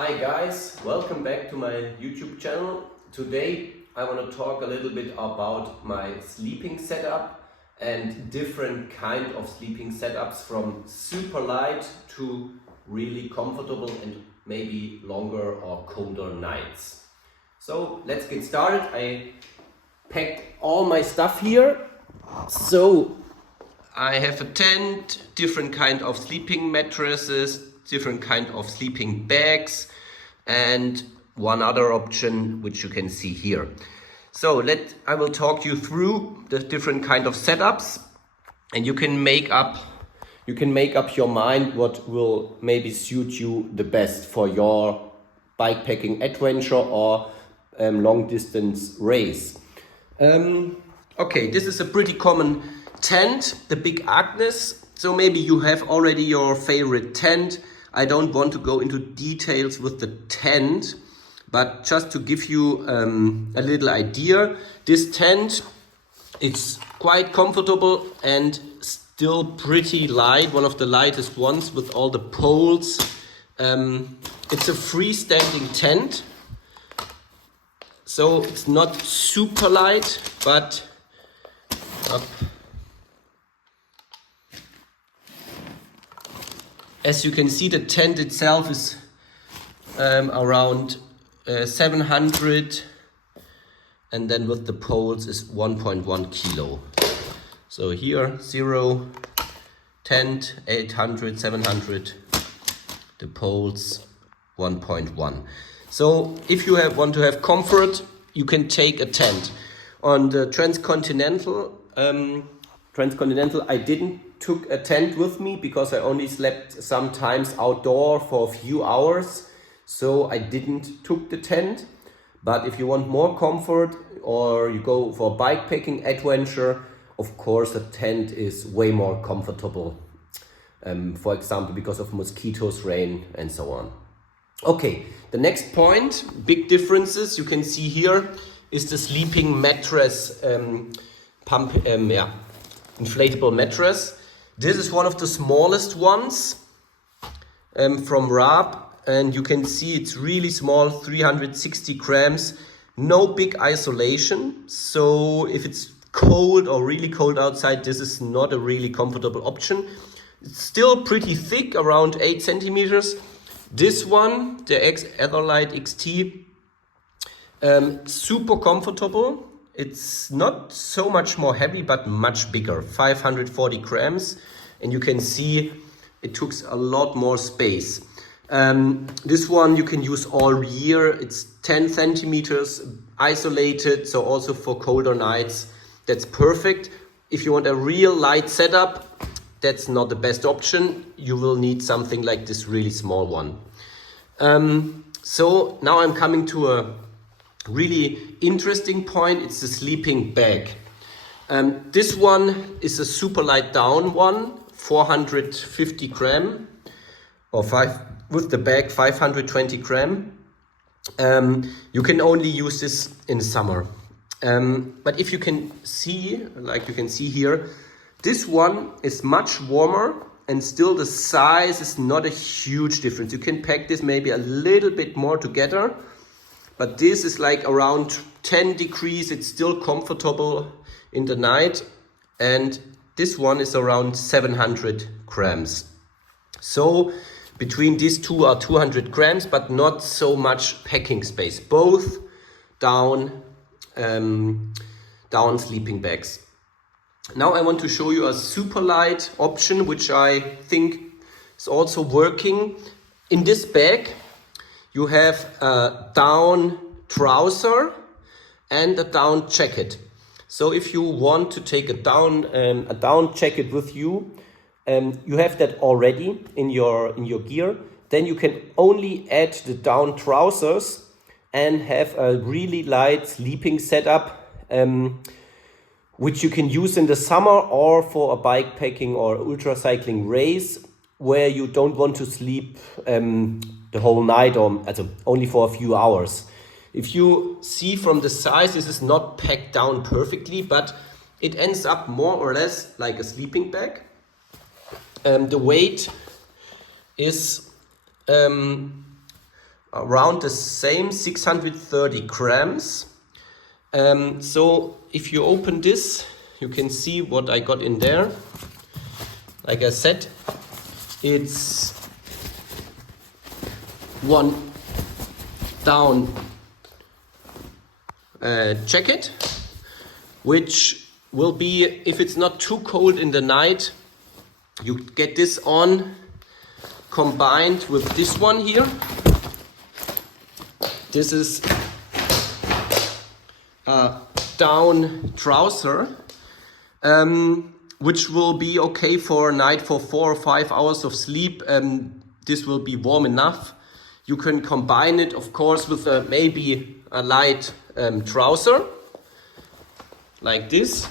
Hi guys, welcome back to my YouTube channel. Today I want to talk a little bit about my sleeping setup and different kind of sleeping setups, from super light to really comfortable and maybe longer or colder nights. So let's get started. I packed all my stuff here. So I have a tent, different kind of sleeping mattresses, different kind of sleeping bags, and one other option which you can see here. So I will talk you through the different kind of setups, and you can make up your mind what will maybe suit you the best for your bikepacking adventure or long distance race. Okay, this is a pretty common tent, the Big Agnes. So maybe you have already your favorite tent. I don't want to go into details with the tent, but just to give you a little idea, this tent, it's quite comfortable and still pretty light, one of the lightest ones with all the poles. It's a freestanding tent, so it's not super light, but as you can see, the tent itself is around 700, and then with the poles is 1.1 kilo. So here 0, tent 800, 700, the poles 1.1. So if you want to have comfort, you can take a tent. On the Transcontinental, I didn't took a tent with me because I only slept sometimes outdoor for a few hours, so I didn't took the tent. But if you want more comfort or you go for a bikepacking adventure, of course a tent is way more comfortable, for example because of mosquitoes, rain and so on. Okay, the next point, big differences you can see here, is the sleeping mattress, inflatable mattress. This is one of the smallest ones from Raab, and you can see it's really small, 360 grams, no big isolation. So if it's cold or really cold outside, this is not a really comfortable option. It's still pretty thick, around 8 centimeters. This one, the Etherlight XT, super comfortable. It's not so much more heavy, but much bigger, 540 grams. And you can see it took a lot more space. This one you can use all year. It's 10 centimeters isolated, so also for colder nights, that's perfect. If you want a real light setup, that's not the best option. You will need something like this really small one. So now I'm coming to a really interesting point. It's the sleeping bag. This one is a super light down one, 450 gram, or with the bag 520 gram. You can only use this in summer. But if you can see, like you can see here, this one is much warmer, and still the size is not a huge difference. You can pack this maybe a little bit more together, but this is like around 10 degrees. It's still comfortable in the night, and this one is around 700 grams. So between these two are 200 grams, but not so much packing space. Both down sleeping bags. Now I want to show you a super light option, which I think is also working. In this bag, you have a down trouser and a down jacket. So if you want to take a down jacket with you, you have that already in your gear. Then you can only add the down trousers and have a really light sleeping setup, which you can use in the summer or for a bikepacking or ultra cycling race where you don't want to sleep the whole night, or only for a few hours. If you see from the size, this is not packed down perfectly, but it ends up more or less like a sleeping bag. The weight is around the same 630 grams. So if you open this, you can see what I got in there. Like I said, it's one down jacket, which will be, if it's not too cold in the night, you get this on combined with this one here. This is a down trouser, which will be okay for a night for 4 or 5 hours of sleep. This will be warm enough. You can combine it, of course, with maybe a light trouser, like this.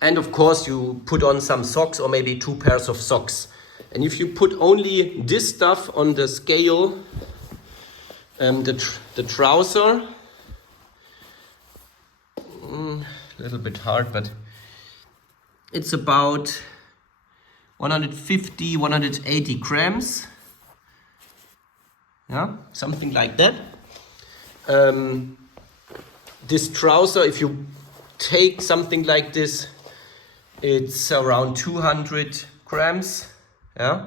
And of course you put on some socks or maybe 2 pairs of socks. And if you put only this stuff on the scale, the trouser, a little bit hard, but it's about 150, 180 grams. Yeah, something like that. This trouser, if you take something like this, it's around 200 grams. Yeah.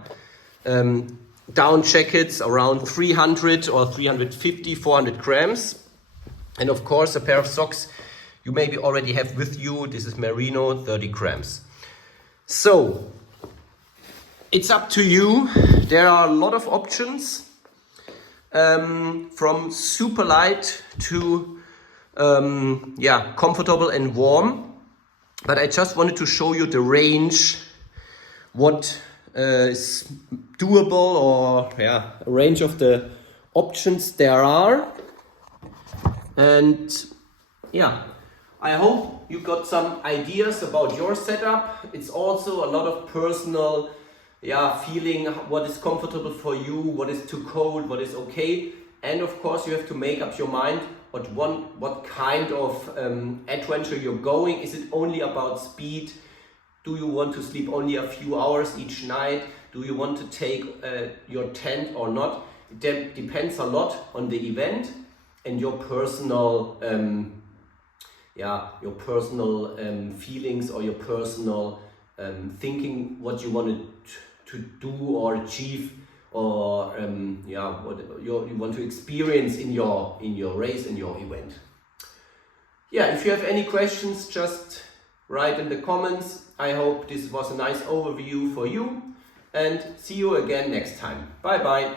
Down jackets around 300 or 350, 400 grams. And of course, a pair of socks you maybe already have with you. This is merino, 30 grams. So it's up to you. There are a lot of options, from super light to comfortable and warm. But I just wanted to show you the range, what is doable, or a range of the options there are. And I hope you got some ideas about your setup. It's also a lot of personal feeling, what is comfortable for you, what is too cold, what is okay. And of course you have to make up your mind what kind of adventure you're going. Is it only about speed? Do you want to sleep only a few hours each night? Do you want to take your tent or not? It depends a lot on the event and your personal feelings, or your personal thinking, what you want to do or achieve, or what you want to experience in your race, in your event. If you have any questions, just write in the comments. I hope this was a nice overview for you, and see you again next time. Bye bye.